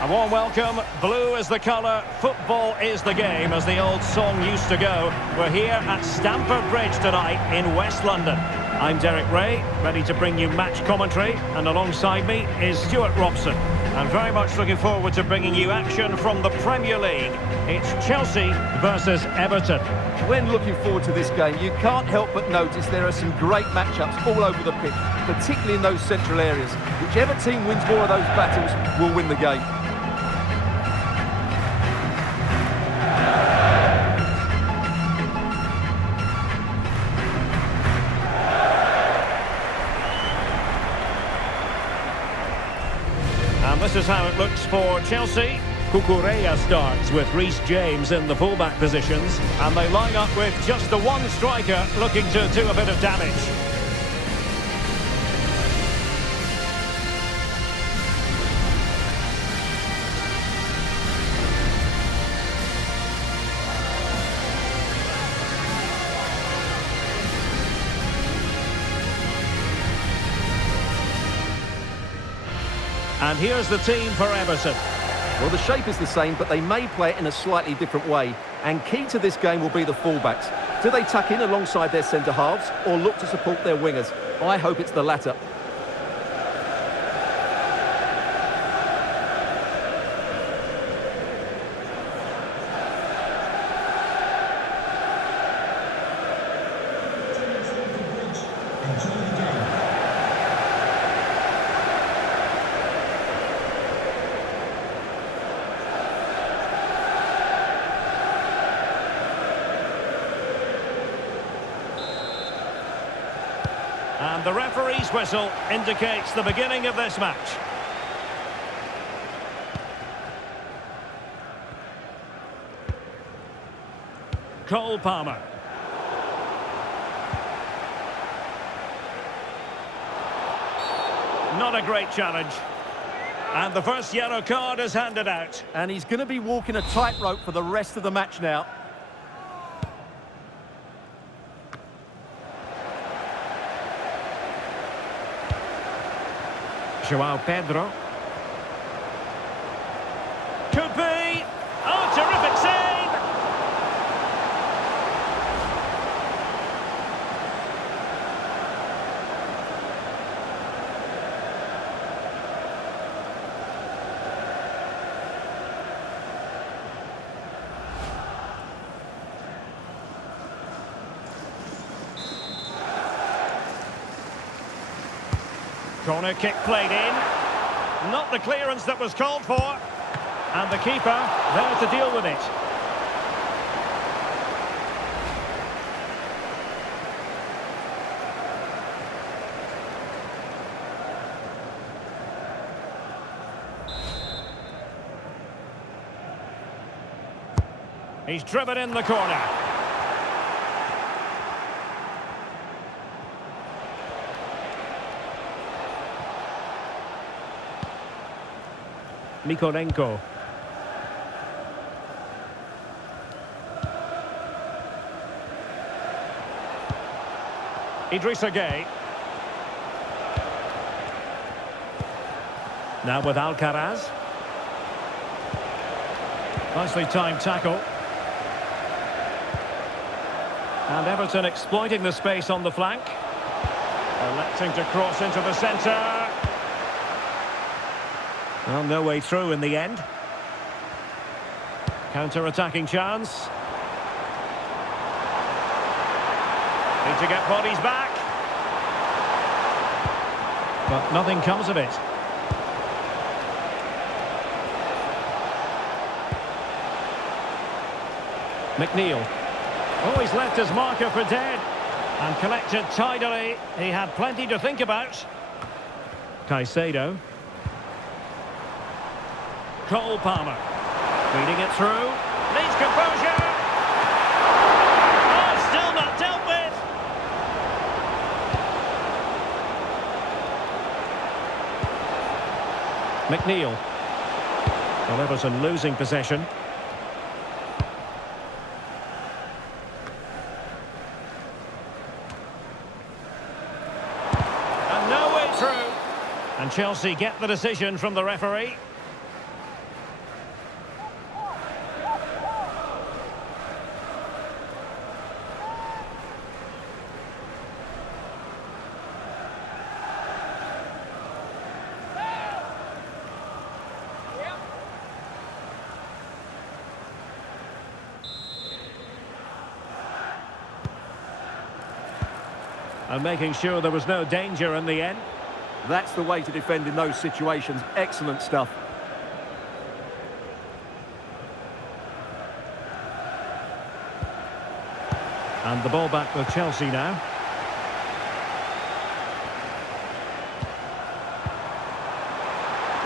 A warm welcome. Blue is the colour, football is the game, as the old song used to go. We're here at Stamford Bridge tonight in West London. I'm Derek Ray, ready to bring you match commentary, and alongside me is Stuart Robson. I'm very much looking forward to bringing you action from the Premier League. It's Chelsea versus Everton. When looking forward to this game, you can't help but notice there are some great matchups all over the pitch, particularly in those central areas. Whichever team wins more of those battles will win the game. And this is how it looks for Chelsea. Cucurella starts with Reece James in the fullback positions, and they line up with just the one striker looking to do a bit of damage. And here's the team for Everton. Well, the shape is the same, but they may play it in a slightly different way. And key to this game will be the fullbacks. Do they tuck in alongside their centre-halves or look to support their wingers? I hope it's the latter. And the referee's whistle indicates the beginning of this match. Cole Palmer. Not a great challenge. And the first yellow card is handed out. And he's going to be walking a tightrope for the rest of the match now. João Pedro. Could be. Oh, terrific save! Corner kick played in. Not the clearance that was called for. And the keeper there to deal with it. He's driven in the corner. Mikolenko. Idrissa Gueye. Now with Alcaraz. Nicely timed tackle. And Everton exploiting the space on the flank. Electing to cross into the centre. Well, no way through in the end. Counter-attacking chance. Need to get bodies back. But nothing comes of it. McNeil. Oh, he's left his marker for dead. And collected tidily. He had plenty to think about. Caicedo. Cole Palmer. Feeding it through. Needs composure. Oh, still not dealt with. McNeil. Well, Everton losing possession. And no way through. And Chelsea get the decision from the referee. And making sure there was no danger in the end. That's the way to defend in those situations. Excellent stuff. And the ball back with Chelsea now.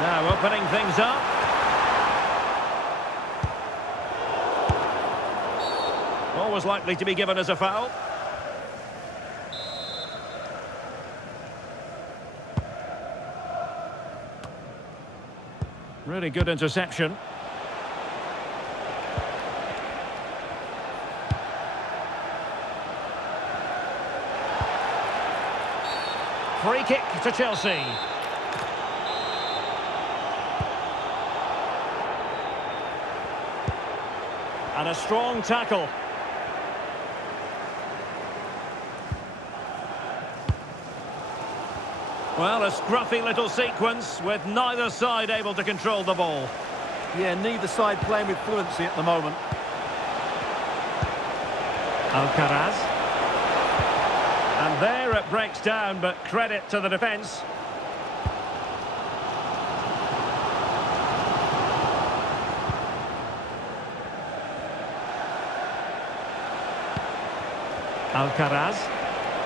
Now opening things up. Always likely to be given as a foul. Really good interception. Free kick to Chelsea. And a strong tackle. Well, a scruffy little sequence with neither side able to control the ball. Yeah, neither side playing with fluency at the moment. Alcaraz. And there it breaks down, but credit to the defence. Alcaraz.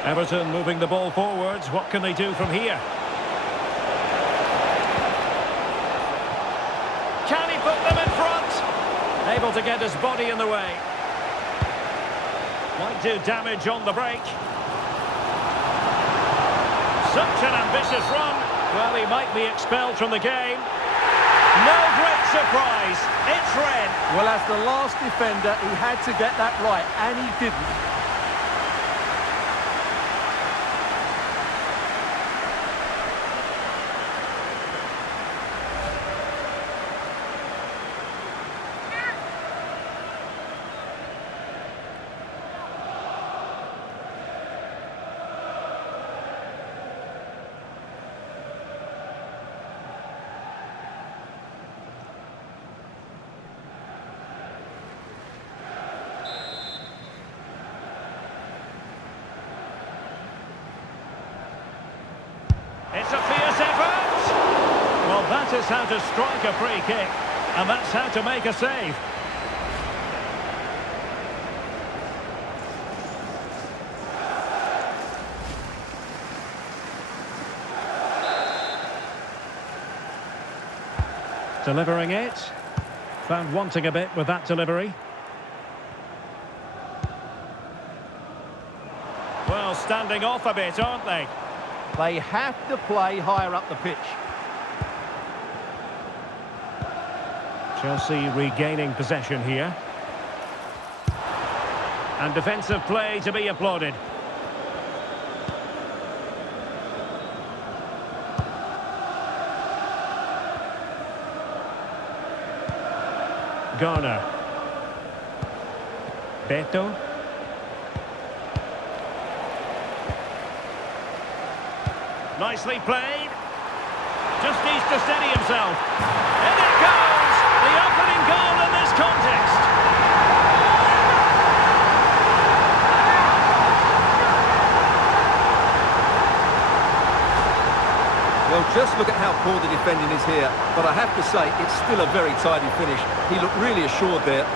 Everton moving the ball forwards. What can they do from here? Can he put them in front? Able to get his body in the way. Might do damage on the break. Such an ambitious run. Well, he might be expelled from the game. No great surprise. It's red. Well, as the last defender, he had to get that right, and he didn't. It's a fierce effort. Well, that is how to strike a free kick, and that's how to make a save. Delivering it. Found wanting a bit with that delivery. Well, standing off a bit, aren't they? They have to play higher up the pitch. Chelsea regaining possession here. And defensive play to be applauded. Garner. Beto. Nicely played. Just needs to steady himself. And it goes! The opening goal in this contest. Well, just look at how poor the defending is here. But I have to say, it's still a very tidy finish. He looked really assured there.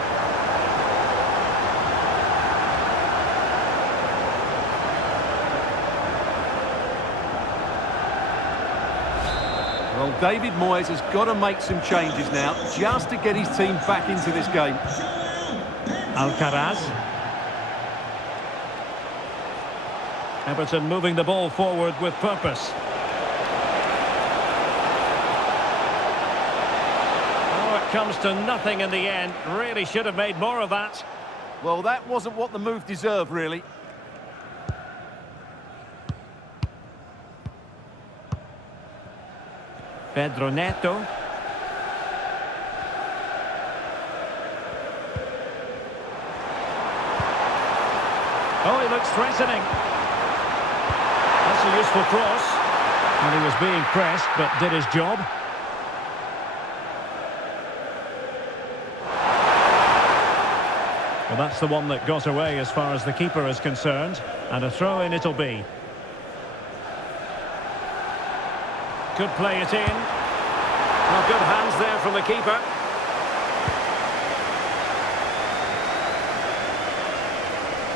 Well, David Moyes has got to make some changes now, just to get his team back into this game. Alcaraz. Everton moving the ball forward with purpose. Oh, it comes to nothing in the end. Really should have made more of that. Well, that wasn't what the move deserved, really. Pedro Neto. Oh, he looks threatening. That's a useful cross. And he was being pressed, but did his job. Well, that's the one that got away as far as the keeper is concerned. And a throw-in it'll be. Could play it in. Well, good hands there from the keeper.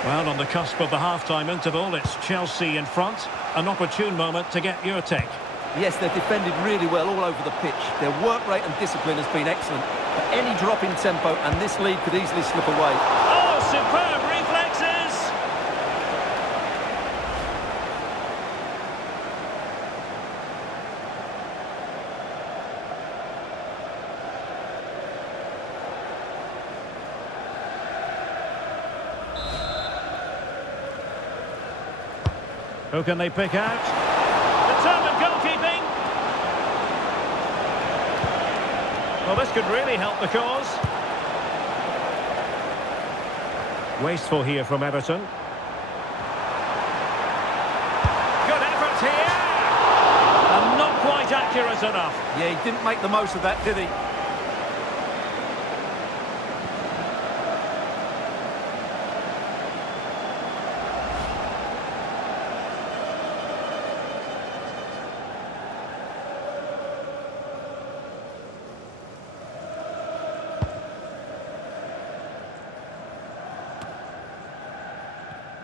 Well, on the cusp of the half-time interval, it's Chelsea in front. An opportune moment to get your take. Yes, they've defended really well all over the pitch. Their work rate and discipline has been excellent. But any drop in tempo and this lead could easily slip away. Oh, superb reflexes! Who can they pick out? Determined goalkeeping! Well, this could really help the cause. Wasteful here from Everton. Good effort here! And not quite accurate enough. Yeah, he didn't make the most of that, did he?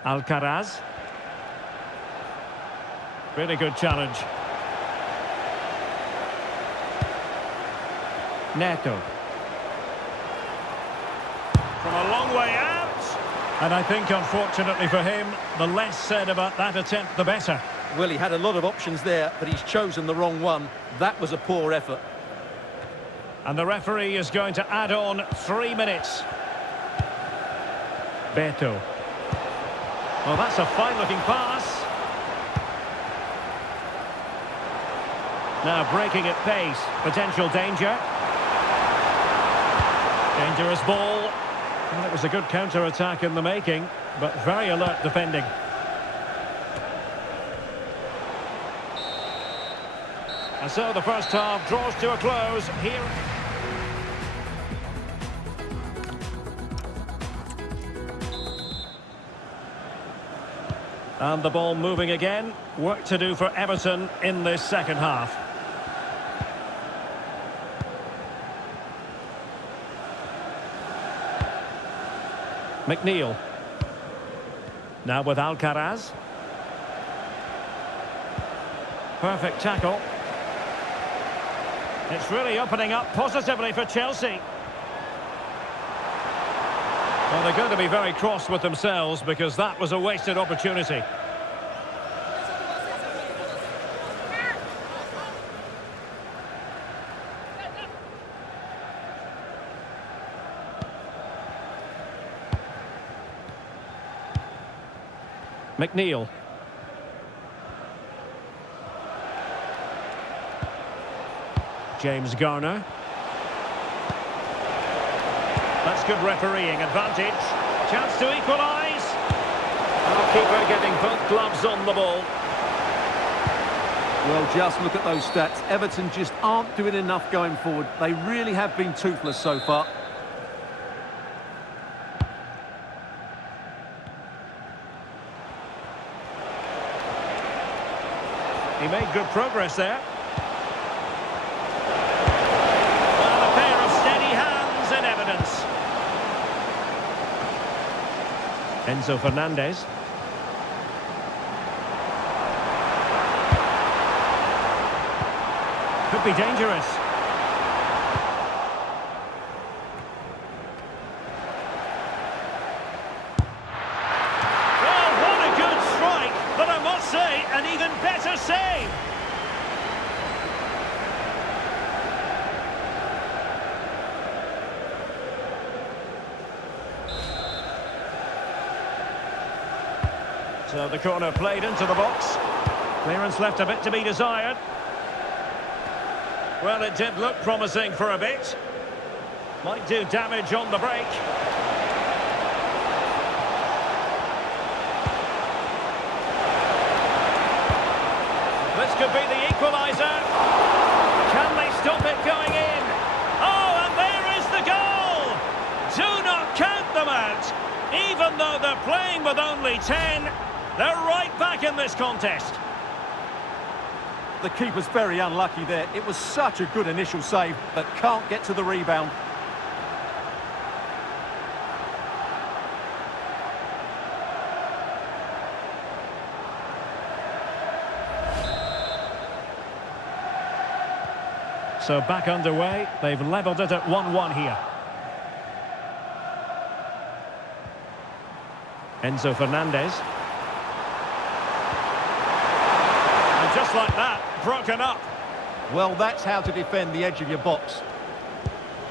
Alcaraz. Really good challenge. Neto. From a long way out. And I think, unfortunately for him, the less said about that attempt, the better. Well, he had a lot of options there, but he's chosen the wrong one. That was a poor effort. And the referee is going to add on 3 minutes. Beto. Well, that's a fine-looking pass. Now breaking at pace. Potential danger. Dangerous ball. Well, it was a good counter-attack in the making, but very alert defending. And so the first half draws to a close here. And the ball moving again. Work to do for Everton in this second half. McNeil. Now with Alcaraz. Perfect tackle. It's really opening up positively for Chelsea. Well, they're going to be very cross with themselves because that was a wasted opportunity. McNeil. James Garner. That's good refereeing advantage. Chance to equalise. Our keeper getting both gloves on the ball. Well, just look at those stats. Everton just aren't doing enough going forward. They really have been toothless so far. He made good progress there. Well, a pair of steady hands in evidence. Enzo Fernandez. Could be dangerous. Well, what a good strike, but I must say, an even better save. So the corner played into the box. Clearance left a bit to be desired. Well, it did look promising for a bit. Might do damage on the break. This could be the equaliser. Can they stop it going in? Oh, and there is the goal! Do not count them out. Even though they're playing with only 10, they're right back in this contest. The keeper's very unlucky there. It was such a good initial save, but can't get to the rebound. So back underway. They've levelled it at 1-1 here. Enzo Fernandez. And just like that, broken up. Well, that's how to defend the edge of your box.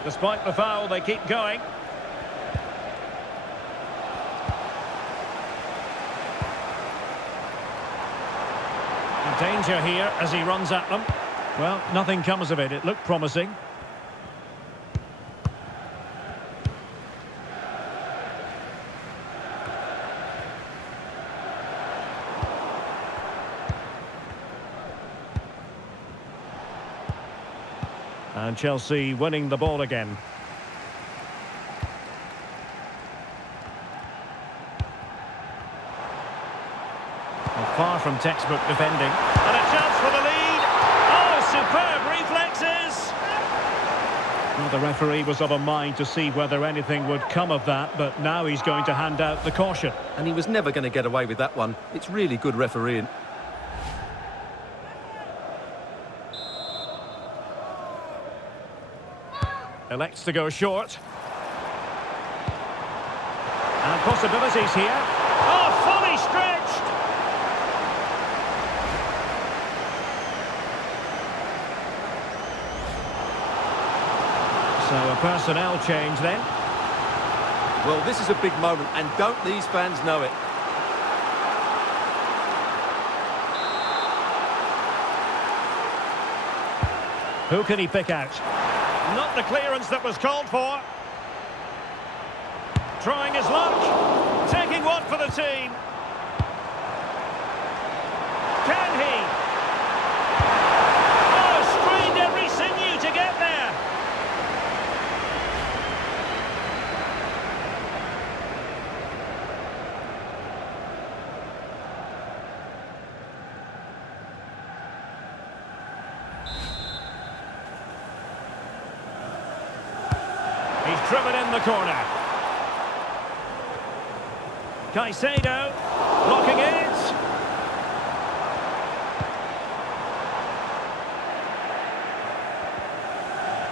Despite the foul, they keep going. In danger here as he runs at them. Well, nothing comes of it. It looked promising. And Chelsea winning the ball again. Far from textbook defending. And a chance for the lead. Oh, superb reflexes. Well, the referee was of a mind to see whether anything would come of that, but now he's going to hand out the caution. And he was never going to get away with that one. It's really good refereeing. Elects to go short. And possibilities here. Oh, fully stretched. So a personnel change then. Well, this is a big moment, and don't these fans know it? Who can he pick out? Not the clearance that was called for. Trying his luck. Taking one for the team. Can he? Oh, strained every sinew to get there. He's driven in the corner. Caicedo blocking it.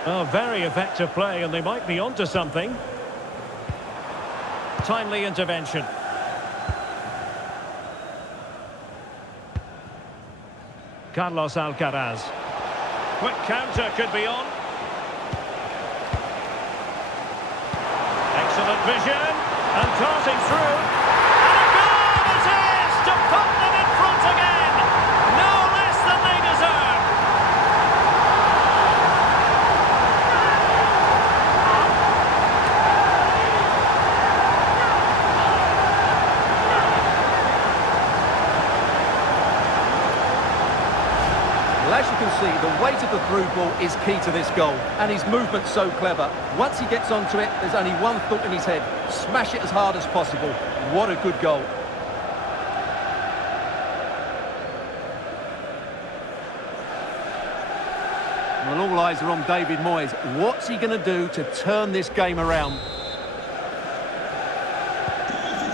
Oh, very effective play, and they might be onto something. Timely intervention. Carlos Alcaraz. Quick counter could be on. Excellent vision, and passing through. And a goal it is to put them in front again. No less than they deserve. Well, as you can see, the weight of the through ball is key to this goal, and his movement's so clever. Once he gets onto it, there's only one thought in his head: smash it as hard as possible. What a good goal. Well, all eyes are on David Moyes. What's he going to do to turn this game around?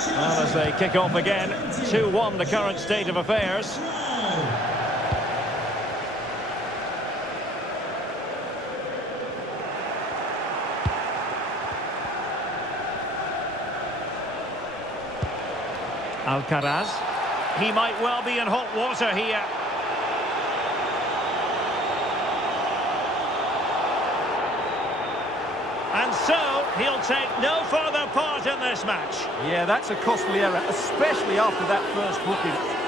Well, as they kick off again, 2-1 the current state of affairs. Alcaraz. He might well be in hot water here. And so, he'll take no further part in this match. Yeah, that's a costly error, especially after that first booking.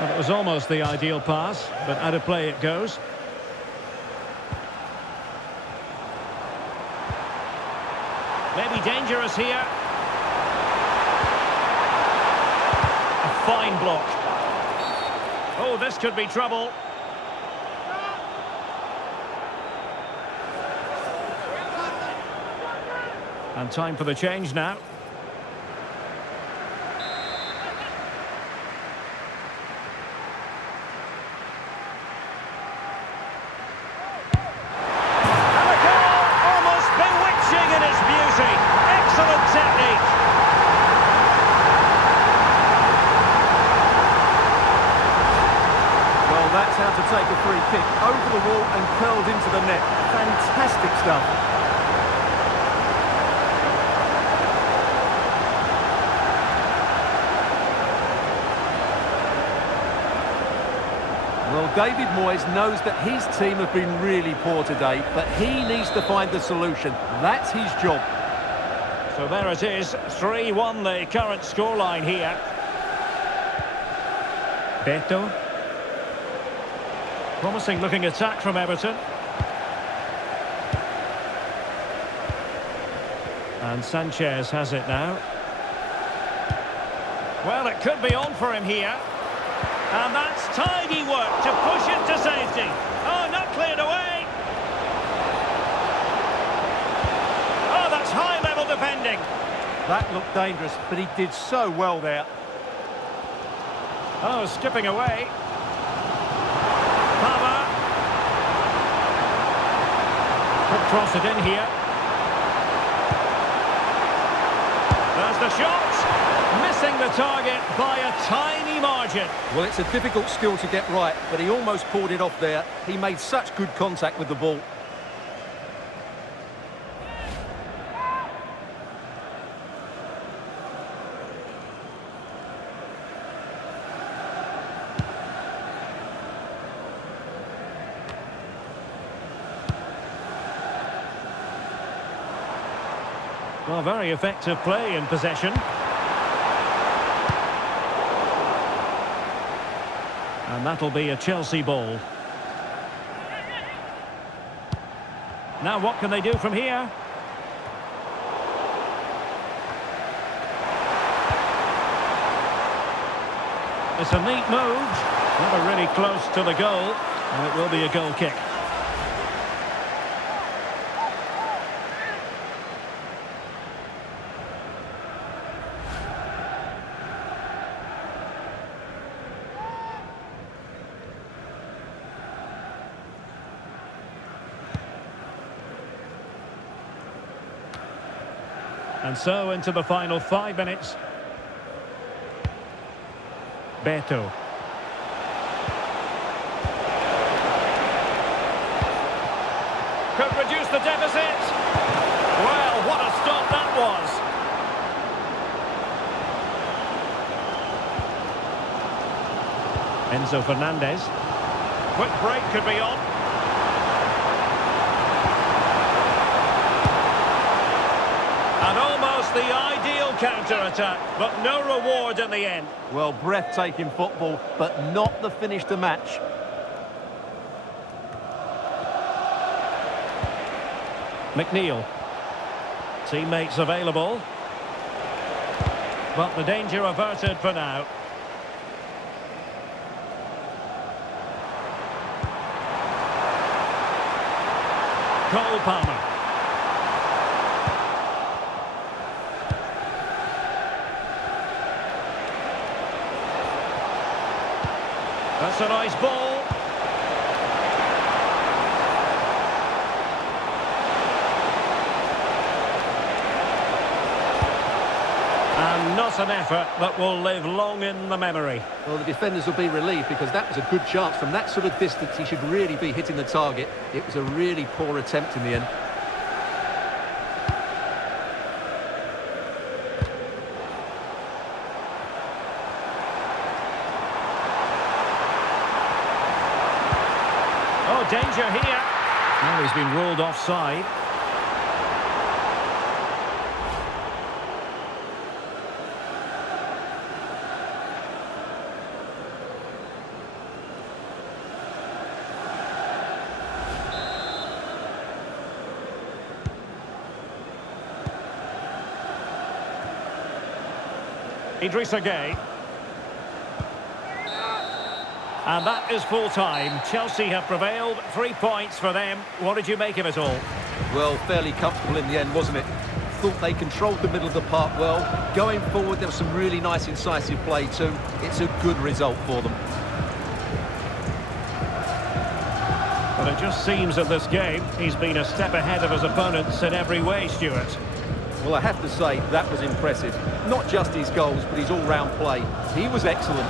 Well, it was almost the ideal pass, but out of play it goes. Maybe dangerous here. fine block. Oh, this could be trouble. And time for the change now. And a goal, almost bewitching in its beauty. Excellent technique. Well, that's how to take a free kick. Over the wall and curled into the net. Fantastic stuff. Well, David Moyes knows that his team have been really poor today, but he needs to find the solution. That's his job. So there it is, 3-1 the current scoreline here. Beto. Promising looking attack from Everton. And Sanchez has it now. Well, it could be on for him here. And that's tidy work to push it to safety. Oh, not cleared away. Oh, that's high-level defending. That looked dangerous, but he did so well there. Oh, skipping away. Palmer. Could cross it in here. There's the shot. Missing the target by a tiny margin. Well, it's a difficult skill to get right, but he almost pulled it off there. He made such good contact with the ball. Well, very effective play in possession. And that'll be a Chelsea ball. Now what can they do from here? It's a neat move. Never really close to the goal. And it will be a goal kick. And so into the final 5 minutes. Beto. Could reduce the deficit. Well, what a stop that was. Enzo Fernandez. Quick break could be on. And almost the ideal counter-attack, but no reward in the end. Well, breathtaking football, but not the finish to match. McNeil. Teammates available. But the danger averted for now. Cole Palmer. That's a nice ball. And not an effort that will live long in the memory. Well, the defenders will be relieved because that was a good chance. From that sort of distance, he should really be hitting the target. It was a really poor attempt in the end. Oh, danger here. Now he's been ruled offside. Idrissa Gueye. And that is full-time. Chelsea have prevailed. 3 points for them. What did you make of it all? Well, fairly comfortable in the end, wasn't it? Thought they controlled the middle of the park well. Going forward, there was some really nice incisive play too. It's a good result for them. But it just seems in this game, he's been a step ahead of his opponents in every way, Stuart. Well, I have to say, that was impressive. Not just his goals, but his all-round play. He was excellent.